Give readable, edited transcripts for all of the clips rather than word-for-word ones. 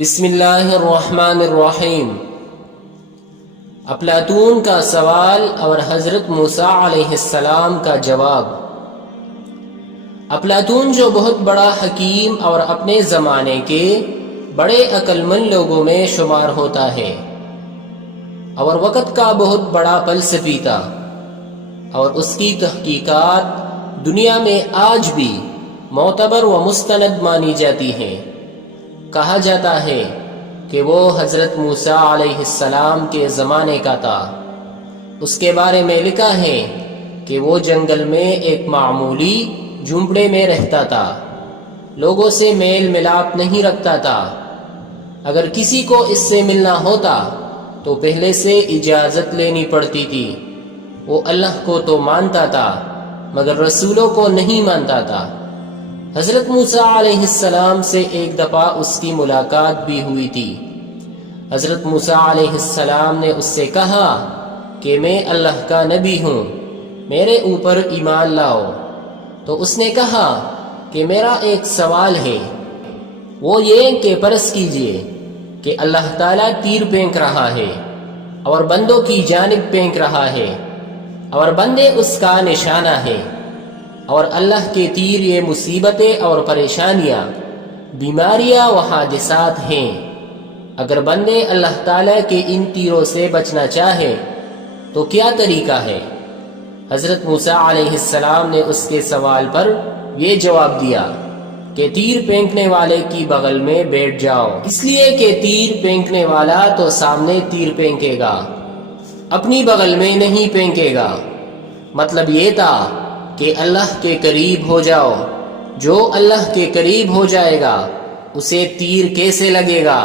بسم اللہ الرحمن الرحیم۔ افلاطون کا سوال اور حضرت موسیٰ علیہ السلام کا جواب۔ افلاطون جو بہت بڑا حکیم اور اپنے زمانے کے بڑے عقل مند لوگوں میں شمار ہوتا ہے، اور وقت کا بہت بڑا فلسفی تھا، اور اس کی تحقیقات دنیا میں آج بھی معتبر و مستند مانی جاتی ہیں۔ کہا جاتا ہے کہ وہ حضرت موسیٰ علیہ السلام کے زمانے کا تھا۔ اس کے بارے میں لکھا ہے کہ وہ جنگل میں ایک معمولی جھونپڑے میں رہتا تھا، لوگوں سے میل ملاپ نہیں رکھتا تھا۔ اگر کسی کو اس سے ملنا ہوتا تو پہلے سے اجازت لینی پڑتی تھی۔ وہ اللہ کو تو مانتا تھا مگر رسولوں کو نہیں مانتا تھا۔ حضرت موسیٰ علیہ السلام سے ایک دفعہ اس کی ملاقات بھی ہوئی تھی۔ حضرت موسیٰ علیہ السلام نے اس سے کہا کہ میں اللہ کا نبی ہوں، میرے اوپر ایمان لاؤ۔ تو اس نے کہا کہ میرا ایک سوال ہے، وہ یہ کہ فرض کیجئے کہ اللہ تعالیٰ تیر پھینک رہا ہے اور بندوں کی جانب پھینک رہا ہے، اور بندے اس کا نشانہ ہے، اور اللہ کے تیر یہ مصیبتیں اور پریشانیاں، بیماریاں و حادثات ہیں۔ اگر بندے اللہ تعالیٰ کے ان تیروں سے بچنا چاہے تو کیا طریقہ ہے؟ حضرت موسیٰ علیہ السلام نے اس کے سوال پر یہ جواب دیا کہ تیر پھینکنے والے کی بغل میں بیٹھ جاؤ، اس لیے کہ تیر پھینکنے والا تو سامنے تیر پھینکے گا، اپنی بغل میں نہیں پھینکے گا۔ مطلب یہ تھا کہ اللہ کے قریب ہو جاؤ۔ جو اللہ کے قریب ہو جائے گا اسے تیر کیسے لگے گا،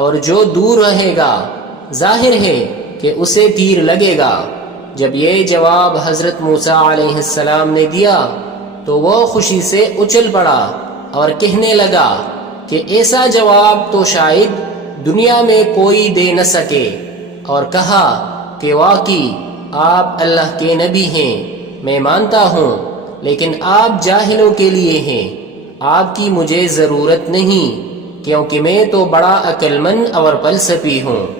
اور جو دور رہے گا ظاہر ہے کہ اسے تیر لگے گا۔ جب یہ جواب حضرت موسیٰ علیہ السلام نے دیا تو وہ خوشی سے اچھل پڑا اور کہنے لگا کہ ایسا جواب تو شاید دنیا میں کوئی دے نہ سکے، اور کہا کہ واقعی آپ اللہ کے نبی ہیں، میں مانتا ہوں، لیکن آپ جاہلوں کے لیے ہیں، آپ کی مجھے ضرورت نہیں، کیونکہ میں تو بڑا عقل مند اور فلسفی ہوں۔